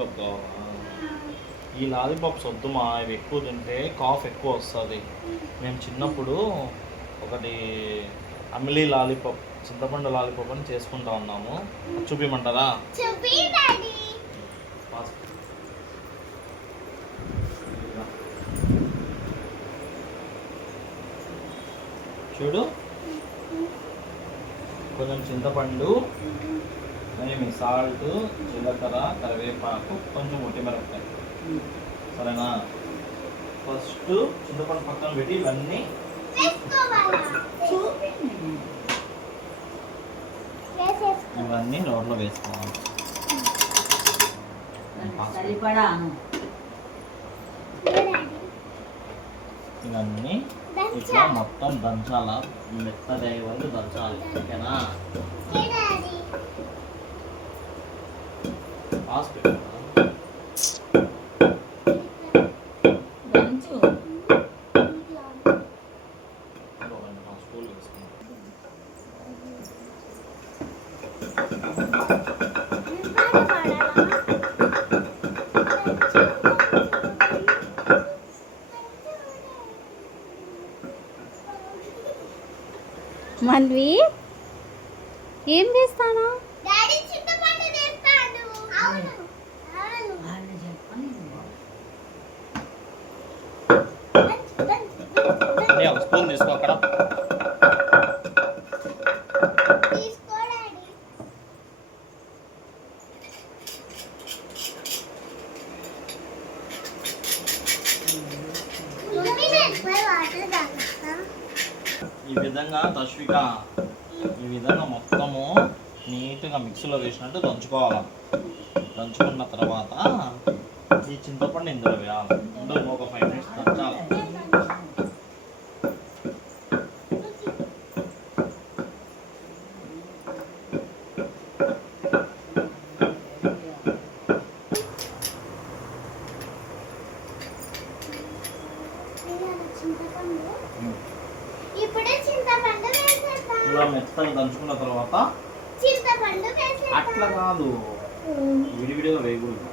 Lollipop కావాలా? ఈ lollipops వద్దుమా, ఇవి ఎక్కువ తింటే కాఫ్ ఎక్కువ వస్తుంది. మేము చిన్నప్పుడు ఒకటి అమిలీ లాలీపాప్, చింతపండు లాలీపాప్ అని చేసుకుంటా ఉన్నాము. చూపించమంటారా? చూడు, కొంచెం చింతపండు, సాల్ట్, జీలకర్ర, కరివేపాకు, కొంచెం ఒట్టిమిరపకాయ. సరేనా? ఫస్ట్ చింతపండు పక్కన పెట్టి ఇవన్నీ నోట్లో వేసుకోవాలి. ఇవన్నీ ఇట్లా మొత్తం దంచాల, మెత్తగా వరకు దంచాలి. ఓకేనా? పాస్ పెట్టు. మన్వి ఏం చేస్తాను? స్పూన్ తీసుకో అక్కడ. ఈ విధంగా తశ్విక, ఈ విధంగా మొత్తము నీట్గా మిక్సీలో వేసినట్టు దంచుకోవాలి. దంచుకున్న తర్వాత ఈ చింతపండు ఇందులో వేయాలి. ఇందులో ఒక 5 minutes దంచాలి. ఇలా మెత్తగా దంచుకున్న తర్వాత అట్లా కాదు, విడివిడిగా వేయకూడదు.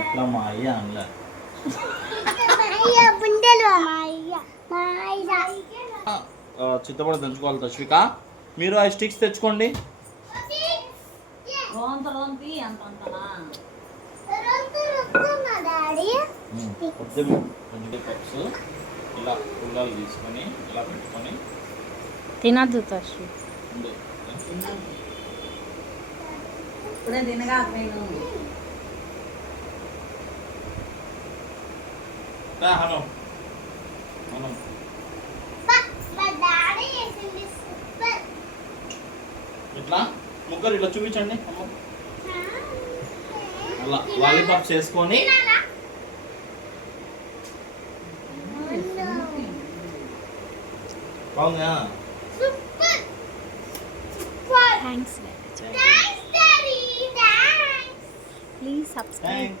ఎట్లా మా అయ్య అనలే. చింతపండు దంచుకోవాలి తశ్విక. మీరు ఆ స్టిక్స్ తెచ్చుకోండి. పప్స్ ఇలా పుల్లలు తీసుకొని ఇలా పెట్టుకొని తినద్దు తశ్వి. ఇప్పుడే తినగా ఇట్లా ముగ్గురు ఇట్లా చూపించండి. అలా లాలీపాప్స్ వేసుకొని బాగుందా? Thanks please subscribe.